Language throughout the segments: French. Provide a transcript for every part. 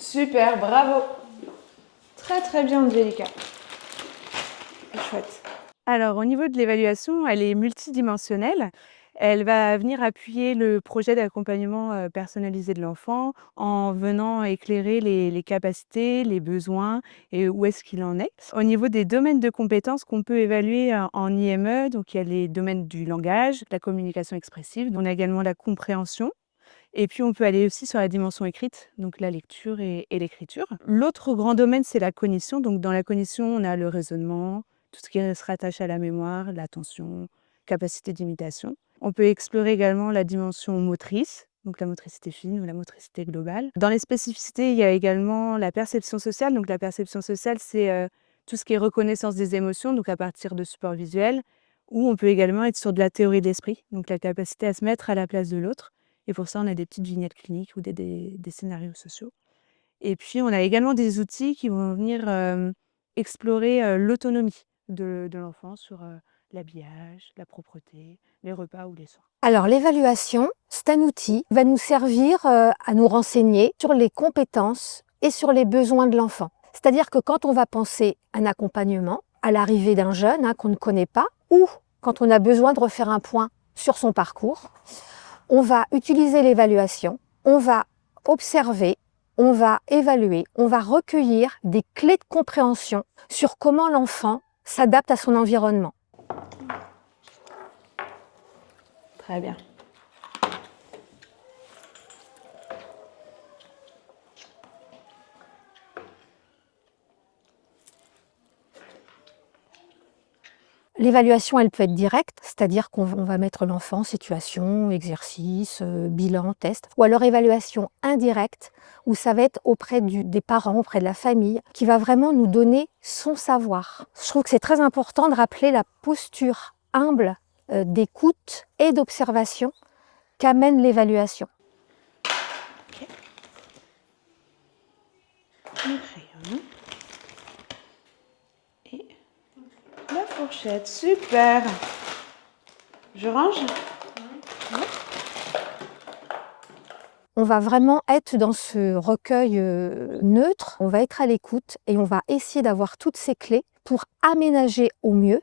Super, bravo. Très très bien, Angelica. Chouette. Alors, au niveau de l'évaluation, elle est multidimensionnelle. Elle va venir appuyer le projet d'accompagnement personnalisé de l'enfant en venant éclairer les capacités, les besoins et où est-ce qu'il en est. Au niveau des domaines de compétences qu'on peut évaluer en IME, donc il y a les domaines du langage, de la communication expressive, on a également la compréhension. Et puis, on peut aller aussi sur la dimension écrite, donc la lecture et l'écriture. L'autre grand domaine, c'est la cognition. Donc, dans la cognition, on a le raisonnement, tout ce qui se rattache à la mémoire, l'attention, capacité d'imitation. On peut explorer également la dimension motrice, donc la motricité fine ou la motricité globale. Dans les spécificités, il y a également la perception sociale. Donc, la perception sociale, c'est tout ce qui est reconnaissance des émotions, donc à partir de supports visuels, ou on peut également être sur de la théorie de l'esprit, donc la capacité à se mettre à la place de l'autre. Et pour ça, on a des petites vignettes cliniques ou des scénarios sociaux. Et puis, on a également des outils qui vont venir explorer l'autonomie de l'enfant sur l'habillage, la propreté, les repas ou les soins. Alors l'évaluation, c'est un outil qui va nous servir à nous renseigner sur les compétences et sur les besoins de l'enfant. C'est-à-dire que quand on va penser un accompagnement à l'arrivée d'un jeune qu'on ne connaît pas, ou quand on a besoin de refaire un point sur son parcours, on va utiliser l'évaluation, on va observer, on va évaluer, on va recueillir des clés de compréhension sur comment l'enfant s'adapte à son environnement. Très bien. L'évaluation, elle peut être directe, c'est-à-dire qu'on va mettre l'enfant en situation, exercice, bilan, test, ou alors évaluation indirecte, où ça va être auprès des parents, auprès de la famille, qui va vraiment nous donner son savoir. Je trouve que c'est très important de rappeler la posture humble d'écoute et d'observation qu'amène l'évaluation. Le crayon. Et la fourchette. Super. Je range. On va vraiment être dans ce recueil neutre, on va être à l'écoute et on va essayer d'avoir toutes ces clés pour aménager au mieux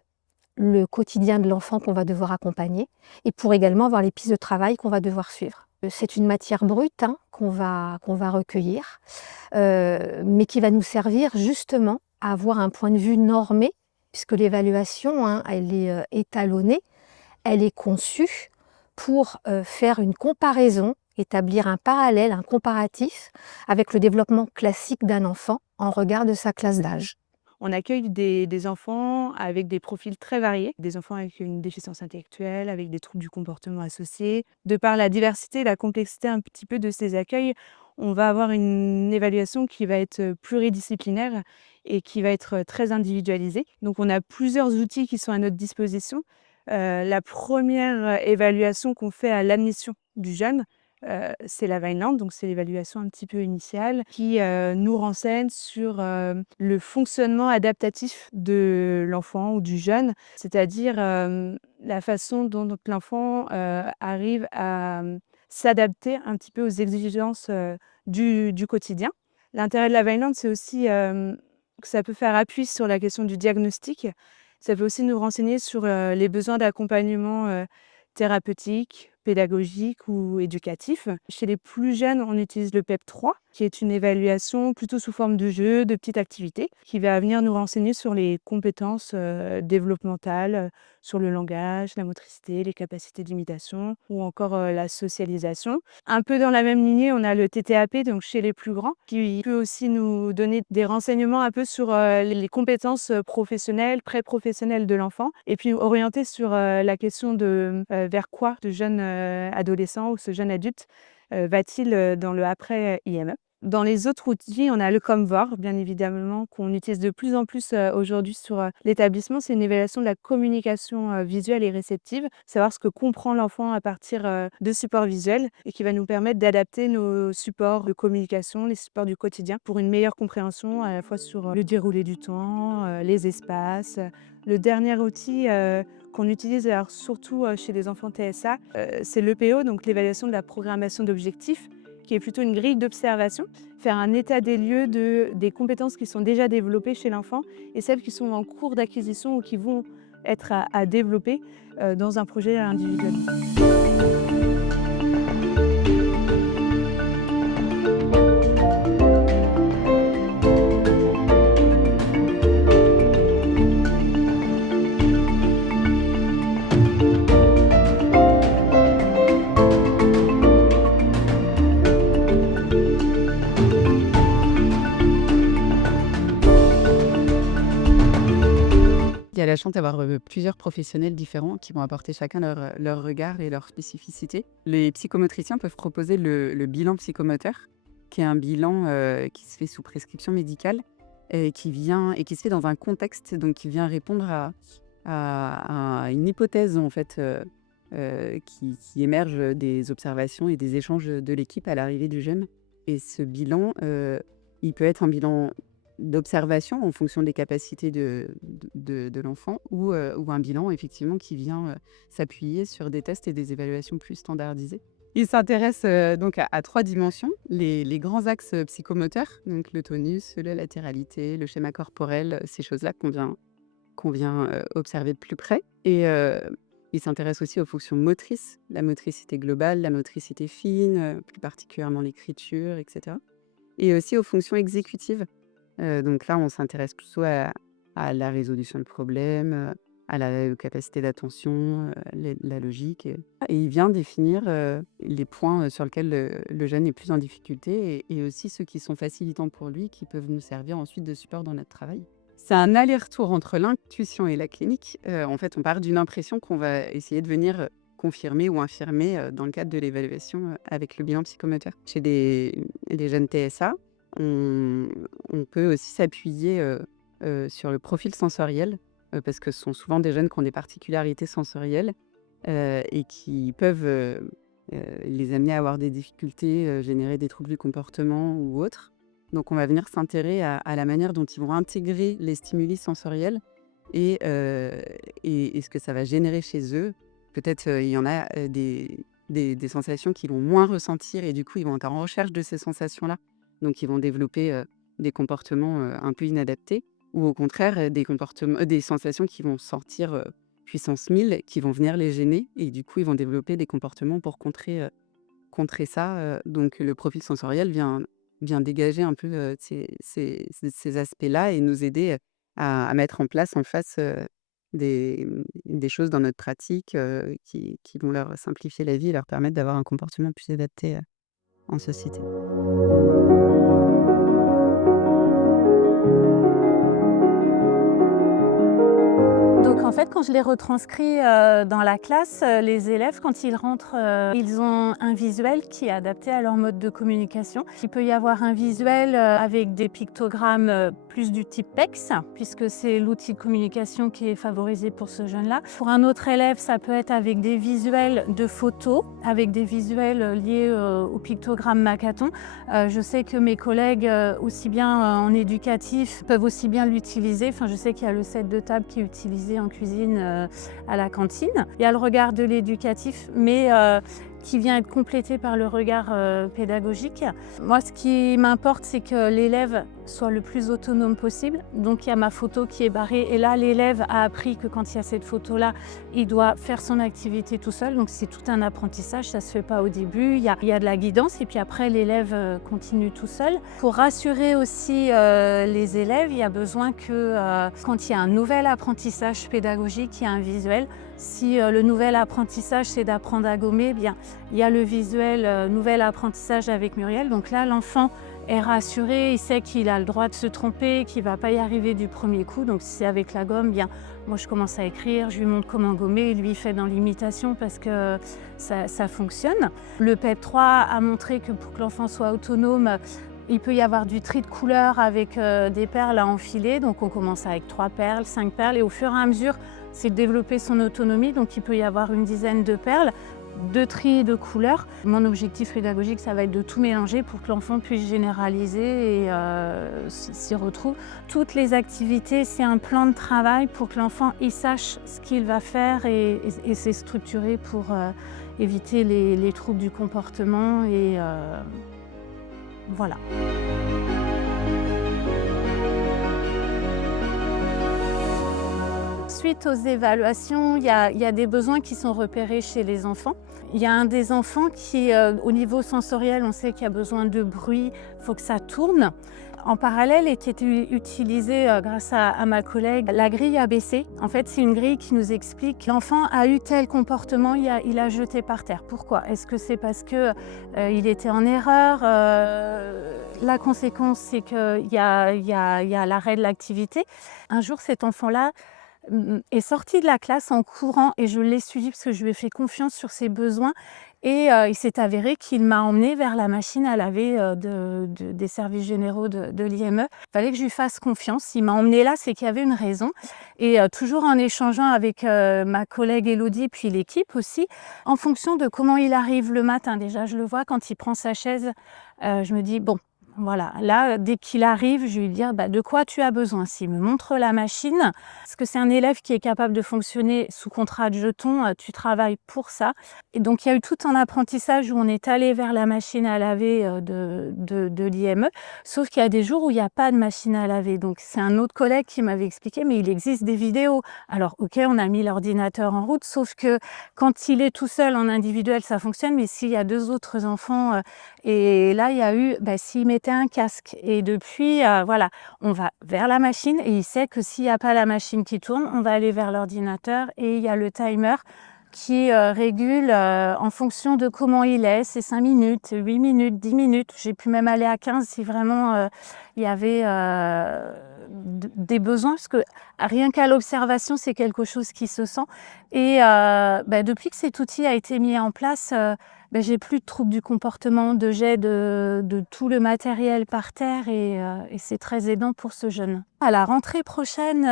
le quotidien de l'enfant qu'on va devoir accompagner et pour également avoir les pistes de travail qu'on va devoir suivre. C'est une matière brute qu'on va recueillir, mais qui va nous servir justement à avoir un point de vue normé, puisque l'évaluation, elle est étalonnée, elle est conçue pour faire une comparaison, établir un parallèle, un comparatif avec le développement classique d'un enfant en regard de sa classe d'âge. On accueille des enfants avec des profils très variés, des enfants avec une déficience intellectuelle, avec des troubles du comportement associés. De par la diversité et la complexité un petit peu de ces accueils, on va avoir une évaluation qui va être pluridisciplinaire et qui va être très individualisée. Donc on a plusieurs outils qui sont à notre disposition. La première évaluation qu'on fait à l'admission du jeune, c'est la Vineland, donc c'est l'évaluation un petit peu initiale qui nous renseigne sur le fonctionnement adaptatif de l'enfant ou du jeune, c'est-à-dire la façon dont l'enfant arrive à s'adapter un petit peu aux exigences du quotidien. L'intérêt de la Vineland, c'est aussi que ça peut faire appui sur la question du diagnostic. Ça peut aussi nous renseigner sur les besoins d'accompagnement thérapeutique, pédagogique ou éducatif. Chez les plus jeunes, on utilise le PEP3, qui est une évaluation plutôt sous forme de jeu, de petites activités, qui va venir nous renseigner sur les compétences développementales, sur le langage, la motricité, les capacités d'imitation ou encore la socialisation. Un peu dans la même lignée, on a le TTAP, donc chez les plus grands, qui peut aussi nous donner des renseignements un peu sur les compétences professionnelles, pré-professionnelles de l'enfant, et puis orienté sur la question de vers quoi ce jeune adolescent ou ce jeune adulte va-t-il dans le après IME. Dans les autres outils, on a le Comvor, bien évidemment, qu'on utilise de plus en plus, aujourd'hui sur, l'établissement. C'est une évaluation de la communication, visuelle et réceptive. Savoir ce que comprend l'enfant à partir, de supports visuels et qui va nous permettre d'adapter nos supports de communication, les supports du quotidien pour une meilleure compréhension à la fois sur, le déroulé du temps, les espaces. Le dernier outil, qu'on utilise alors surtout, chez les enfants TSA, c'est l'EPO, donc l'évaluation de la programmation d'objectifs, qui est plutôt une grille d'observation, faire un état des lieux des compétences qui sont déjà développées chez l'enfant et celles qui sont en cours d'acquisition ou qui vont être à développer dans un projet individuel. Il y a la chance d'avoir plusieurs professionnels différents qui vont apporter chacun leur regard et leur spécificité. Les psychomotriciens peuvent proposer le bilan psychomoteur, qui est un bilan qui se fait sous prescription médicale et qui se fait dans un contexte, donc qui vient répondre à une hypothèse en fait qui émerge des observations et des échanges de l'équipe à l'arrivée du jeune. Et ce bilan, il peut être un bilan d'observation en fonction des capacités de l'enfant ou un bilan effectivement qui vient s'appuyer sur des tests et des évaluations plus standardisées. Il s'intéresse donc à 3 dimensions, les grands axes psychomoteurs, donc le tonus, la latéralité, le schéma corporel, ces choses-là qu'on vient observer de plus près. Et il s'intéresse aussi aux fonctions motrices, la motricité globale, la motricité fine, plus particulièrement l'écriture, etc. Et aussi aux fonctions exécutives. Donc là, on s'intéresse plutôt à la résolution de problèmes, à la capacité d'attention, la logique. Et il vient définir les points sur lesquels le jeune est plus en difficulté et aussi ceux qui sont facilitants pour lui, qui peuvent nous servir ensuite de support dans notre travail. C'est un aller-retour entre l'intuition et la clinique. En fait, on part d'une impression qu'on va essayer de venir confirmer ou infirmer dans le cadre de l'évaluation avec le bilan psychomoteur. Chez les jeunes TSA, on peut aussi s'appuyer sur le profil sensoriel, parce que ce sont souvent des jeunes qui ont des particularités sensorielles et qui peuvent les amener à avoir des difficultés, générer des troubles du comportement ou autres. Donc on va venir s'intéresser à la manière dont ils vont intégrer les stimuli sensoriels et ce que ça va générer chez eux. Peut-être il y en a des sensations qu'ils vont moins ressentir et du coup ils vont être en recherche de ces sensations-là. Donc ils vont développer des comportements un peu inadaptés ou au contraire des sensations qui vont sortir puissance 1000, qui vont venir les gêner et du coup ils vont développer des comportements pour contrer ça. Donc le profil sensoriel vient dégager un peu ces aspects-là et nous aider à mettre en place en face des choses dans notre pratique qui vont leur simplifier la vie et leur permettre d'avoir un comportement plus adapté en société. Donc en fait, quand je les retranscris dans la classe, les élèves, quand ils rentrent, ils ont un visuel qui est adapté à leur mode de communication. Il peut y avoir un visuel avec des pictogrammes plus du type PEX, puisque c'est l'outil de communication qui est favorisé pour ce jeune-là. Pour un autre élève, ça peut être avec des visuels de photos, avec des visuels liés au pictogramme Makaton. Je sais que mes collègues, aussi bien en éducatif, peuvent aussi bien l'utiliser. Enfin, je sais qu'il y a le set de table qui est utilisé en cuisine à la cantine. Il y a le regard de l'éducatif, mais qui vient être complété par le regard pédagogique. Moi, ce qui m'importe, c'est que l'élève soit le plus autonome possible. Donc, il y a ma photo qui est barrée. Et là, l'élève a appris que quand il y a cette photo-là, il doit faire son activité tout seul. Donc, c'est tout un apprentissage. Ça ne se fait pas au début. Il y a de la guidance. Et puis après, l'élève continue tout seul. Pour rassurer aussi les élèves, il y a besoin que quand il y a un nouvel apprentissage pédagogique, il y a un visuel. Si le nouvel apprentissage, c'est d'apprendre à gommer, eh bien, il y a le visuel nouvel apprentissage avec Muriel. Donc là, l'enfant est rassuré, il sait qu'il a le droit de se tromper, qu'il ne va pas y arriver du premier coup. Donc si c'est avec la gomme, bien, moi je commence à écrire, je lui montre comment gommer, lui il fait dans l'imitation parce que ça fonctionne. Le PEP 3 a montré que pour que l'enfant soit autonome, Il peut y avoir du tri de couleurs avec des perles à enfiler. Donc on commence avec 3 perles, 5 perles et au fur et à mesure, c'est de développer son autonomie. Donc il peut y avoir une dizaine de perles, de tri de couleurs. Mon objectif pédagogique, ça va être de tout mélanger pour que l'enfant puisse généraliser et s'y retrouve. Toutes les activités, c'est un plan de travail pour que l'enfant il sache ce qu'il va faire et c'est structuré pour éviter les troubles du comportement et voilà. Suite aux évaluations, il y a des besoins qui sont repérés chez les enfants. Il y a un des enfants qui, au niveau sensoriel, on sait qu'il y a besoin de bruit, il faut que ça tourne. En parallèle était utilisée, grâce à ma collègue, la grille ABC. En fait, c'est une grille qui nous explique l'enfant a eu tel comportement, il a jeté par terre. Pourquoi? Est-ce que c'est parce que il était en erreur? La conséquence, c'est qu'il y a l'arrêt de l'activité. Un jour, cet enfant-là est sorti de la classe en courant et je l'ai suivi parce que je lui ai fait confiance sur ses besoins et il s'est avéré qu'il m'a emmenée vers la machine à laver des services généraux de l'IME. Il fallait que je lui fasse confiance. Il m'a emmenée là, c'est qu'il y avait une raison et toujours en échangeant avec ma collègue Élodie puis l'équipe aussi, en fonction de comment il arrive le matin. Déjà, je le vois quand il prend sa chaise, je me dis: «Bon, voilà, là, dès qu'il arrive, je vais lui dire: «Bah, de quoi tu as besoin?» S'il me montre la machine, parce que c'est un élève qui est capable de fonctionner sous contrat de jetons, tu travailles pour ça et donc il y a eu tout un apprentissage où on est allé vers la machine à laver, de l'IME, sauf qu'il y a des jours où il n'y a pas de machine à laver. Donc c'est un autre collègue qui m'avait expliqué: «Mais il existe des vidéos». Alors OK, on a mis l'ordinateur en route, sauf que quand il est tout seul en individuel, ça fonctionne, mais s'il y a 2 autres enfants, et là, il y a eu, s'il mettait un casque et depuis, voilà, on va vers la machine et il sait que s'il y a pas la machine qui tourne, on va aller vers l'ordinateur et il y a le timer qui, régule, en fonction de comment il est. C'est 5 minutes, 8 minutes, 10 minutes. J'ai pu même aller à 15 si vraiment, il y avait, des besoins parce que rien qu'à l'observation, c'est quelque chose qui se sent et depuis que cet outil a été mis en place, j'ai plus de troubles du comportement, de jet de tout le matériel par terre et c'est très aidant pour ce jeune. À la rentrée prochaine,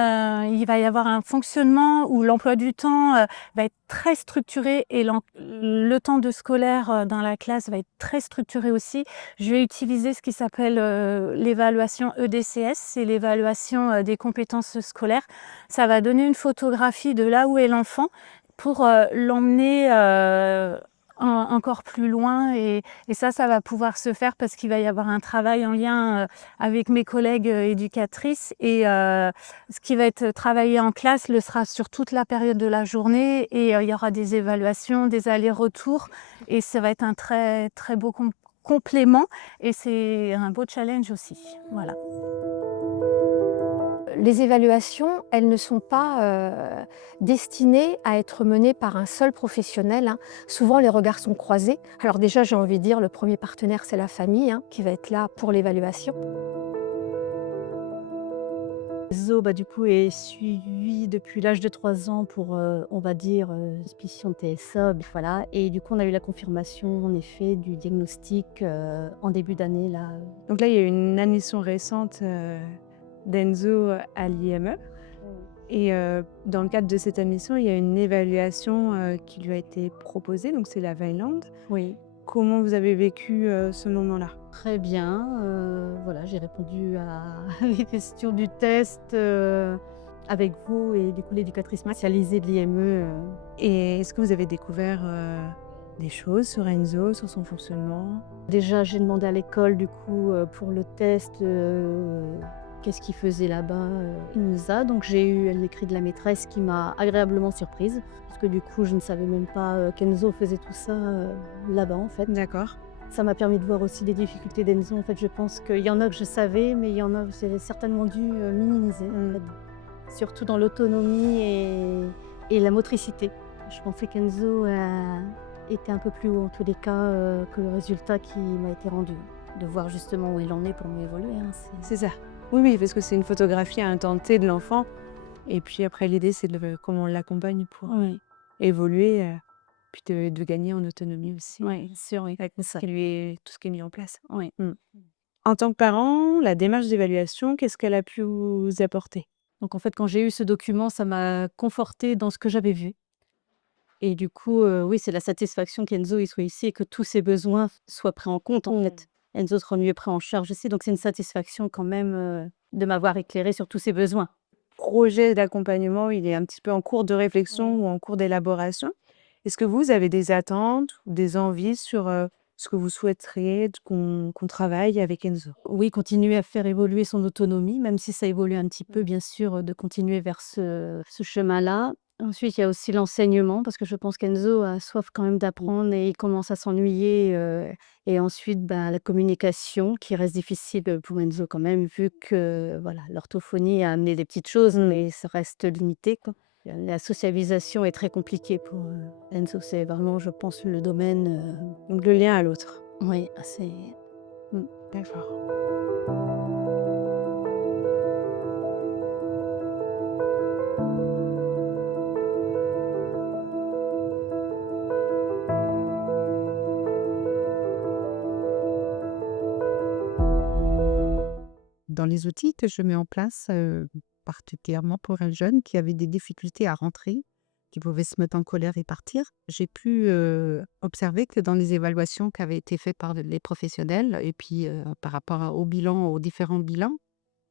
il va y avoir un fonctionnement où l'emploi du temps, va être très structuré et le temps de scolaire, dans la classe va être très structuré aussi. Je vais utiliser ce qui s'appelle, l'évaluation EDCS, c'est l'évaluation, des compétences scolaires. Ça va donner une photographie de là où est l'enfant pour, l'emmener, encore plus loin et ça va pouvoir se faire parce qu'il va y avoir un travail en lien, avec mes collègues, éducatrices et ce qui va être travaillé en classe le sera sur toute la période de la journée et il y aura des évaluations, des allers-retours et ça va être un très, très beau complément et c'est un beau challenge aussi. Voilà. Les évaluations, elles ne sont pas destinées à être menées par un seul professionnel, hein. Souvent, les regards sont croisés. Alors déjà, j'ai envie de dire, le premier partenaire, c'est la famille, hein, qui va être là pour l'évaluation. Zo, du coup, est suivi depuis l'âge de 3 ans pour, on va dire, suspicion de TSA, voilà et du coup, on a eu la confirmation, en effet, du diagnostic, en début d'année, là. Donc là, il y a eu une admission récente, d'Enzo à l'IME et dans le cadre de cette admission, il y a une évaluation, qui lui a été proposée, donc c'est la Vineland. Oui, Comment vous avez vécu, ce moment-là? très bien, voilà, j'ai répondu à les questions du test, avec vous et du coup, l'éducatrice spécialisée de l'IME, Et est-ce que vous avez découvert, des choses sur Enzo, sur son fonctionnement? Déjà, j'ai demandé à l'école, du coup, pour le test, qu'est-ce qu'il faisait là-bas, INSA. Donc j'ai eu l'écrit de la maîtresse qui m'a agréablement surprise, parce que du coup, je ne savais même pas, qu'Enzo faisait tout ça, là-bas, en fait. D'accord. Ça m'a permis de voir aussi les difficultés d'Enzo. En fait, je pense qu'il y en a que je savais, mais il y en a que j'ai certainement dû, minimiser, en fait. Surtout dans l'autonomie et la motricité. Je pensais qu'Enzo, était un peu plus haut en tous les cas, que le résultat qui m'a été rendu. De voir justement où il en est pour mieux évoluer, hein, C'est ça. Oui, oui, parce que c'est une photographie à un temps T de l'enfant et puis après l'idée, c'est de comment on l'accompagne pour Oui, évoluer, puis de gagner en autonomie aussi oui, sûr, oui, avec c'est ça. tout ce qui est mis en place. Oui. Mmh. En tant que parent, la démarche d'évaluation, qu'est-ce qu'elle a pu vous apporter? Donc en fait, quand j'ai eu ce document, ça m'a confortée dans ce que j'avais vu et du coup, oui, c'est la satisfaction qu'Enzo, il soit ici et que tous ses besoins soient pris en compte, en fait. Enzo sera mieux pris en charge aussi, donc c'est une satisfaction quand même, de m'avoir éclairée sur tous ses besoins. Projet d'accompagnement, il est un petit peu en cours de réflexion ou en cours d'élaboration. Est-ce que vous avez des attentes ou des envies sur, ce que vous souhaiteriez qu'on travaille avec Enzo? Oui, continuer à faire évoluer son autonomie, même si ça évolue un petit peu, bien sûr, de continuer vers ce chemin-là. Ensuite, il y a aussi l'enseignement, parce que je pense qu'Enzo a soif quand même d'apprendre et il commence à s'ennuyer. Et ensuite, ben, la communication, qui reste difficile pour Enzo quand même, vu que voilà, l'orthophonie a amené des petites choses, mais ça reste limité, quoi. La socialisation est très compliquée pour Enzo. C'est vraiment, je pense, le domaine, Donc le lien à l'autre. oui, assez. D'accord. Dans les outils que je mets en place, particulièrement pour un jeune qui avait des difficultés à rentrer, qui pouvait se mettre en colère et partir, j'ai pu, observer que dans les évaluations qui avaient été faites par les professionnels et puis, par rapport aux bilans, aux différents bilans,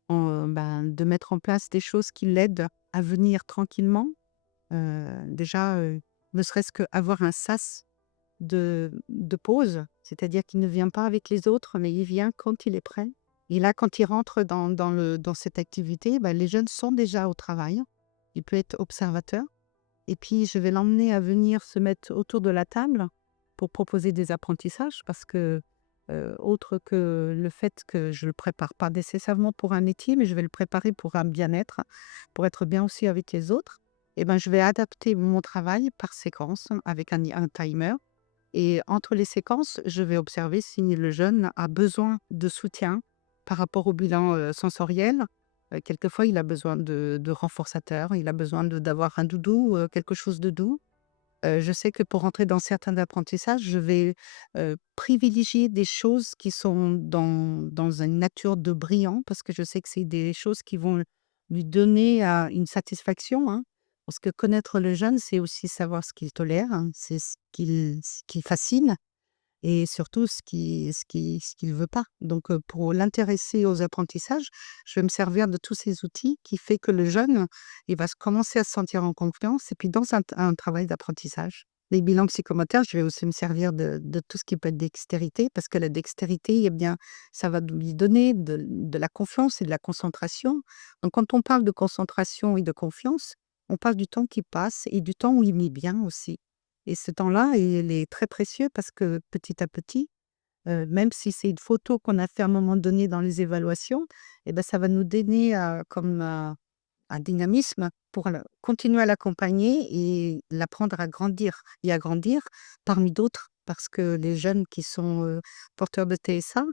de mettre en place des choses qui l'aident à venir tranquillement. Déjà, ne serait-ce qu'avoir un sas de pause, c'est-à-dire qu'il ne vient pas avec les autres, mais il vient quand il est prêt. Et là, quand il rentre dans cette activité, les jeunes sont déjà au travail. Il peut être observateur. Et puis, je vais l'emmener à venir se mettre autour de la table pour proposer des apprentissages parce que, autre que le fait que je le prépare pas nécessairement pour un métier, mais je vais le préparer pour un bien-être, pour être bien aussi avec les autres. Et ben, je vais adapter mon travail par séquence avec un timer. Et entre les séquences, je vais observer si le jeune a besoin de soutien par rapport au bilan sensoriel. Quelquefois, il a besoin de renforçateurs, il a besoin d'avoir un doudou, quelque chose de doux. Je sais que pour rentrer dans certains apprentissages, je vais privilégier des choses qui sont dans une nature de brillant, parce que je sais que c'est des choses qui vont lui donner une satisfaction, hein. Parce que connaître le jeune, c'est aussi savoir ce qu'il tolère, hein, c'est ce qui fascine et surtout ce qu'il veut pas. Donc, pour l'intéresser aux apprentissages, je vais me servir de tous ces outils qui fait que le jeune, il va commencer à se sentir en confiance et puis dans un travail d'apprentissage. Les bilans psychomoteurs, je vais aussi me servir de tout ce qui peut être dextérité parce que la dextérité, eh bien, ça va lui donner de la confiance et de la concentration. Donc, quand on parle de concentration et de confiance, on parle du temps qui passe et du temps où il met bien aussi. Et ce temps-là, il est très précieux parce que petit à petit, même si c'est une photo qu'on a fait à un moment donné dans les évaluations, et ben ça va nous donner, comme, un dynamisme pour continuer à l'accompagner et l'apprendre à grandir et à grandir parmi d'autres. Parce que les jeunes qui sont, porteurs de TSA,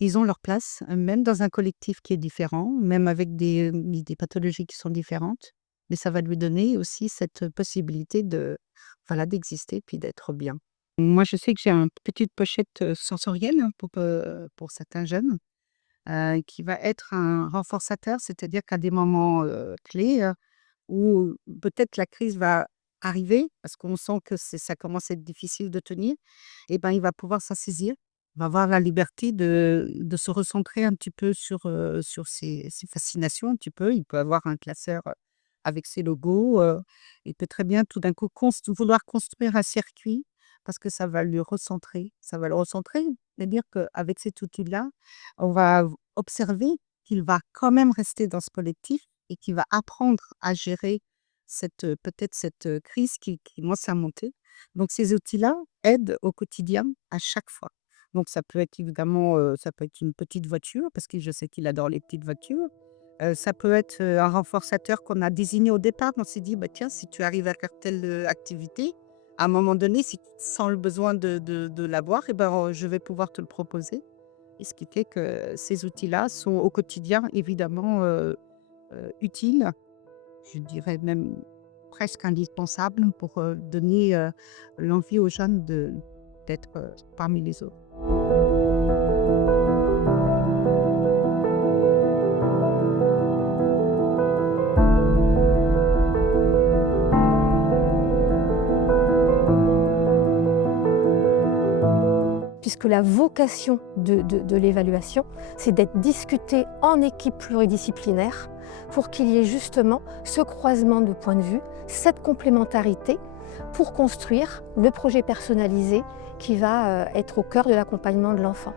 ils ont leur place, même dans un collectif qui est différent, même avec des pathologies qui sont différentes. Mais ça va lui donner aussi cette possibilité voilà, d'exister puis d'être bien. Moi, je sais que j'ai une petite pochette, sensorielle, hein, pour certains jeunes, qui va être un renforçateur. C'est-à-dire qu'à des moments, clés, où peut-être la crise va arriver, parce qu'on sent que ça commence à être difficile de tenir, et ben, il va pouvoir s'en saisir. Il va avoir la liberté de se recentrer un petit peu sur ses fascinations un petit peu. Il peut avoir un classeur, avec ses logos, il peut très bien tout d'un coup vouloir construire un circuit parce que ça va lui recentrer. Ça va le recentrer, c'est-à-dire qu'avec cet outil-là, on va observer qu'il va quand même rester dans ce collectif et qu'il va apprendre à gérer peut-être cette, crise qui commence à monter. Donc ces outils-là aident au quotidien à chaque fois. Donc ça peut être évidemment, ça peut être une petite voiture parce que je sais qu'il adore les petites voitures. Ça peut être, un renforçateur qu'on a désigné au départ. On s'est dit: «Bah, tiens, si tu arrives à faire telle, activité, à un moment donné, si tu sens le besoin de l'avoir et ben, je vais pouvoir te le proposer». Et ce qui fait que ces outils-là sont au quotidien évidemment, utiles. Je dirais même presque indispensables pour, donner, l'envie aux jeunes d'être, parmi les autres. puisque la vocation de l'évaluation, c'est d'être discutée en équipe pluridisciplinaire pour qu'il y ait justement ce croisement de points de vue, cette complémentarité pour construire le projet personnalisé qui va être au cœur de l'accompagnement de l'enfant.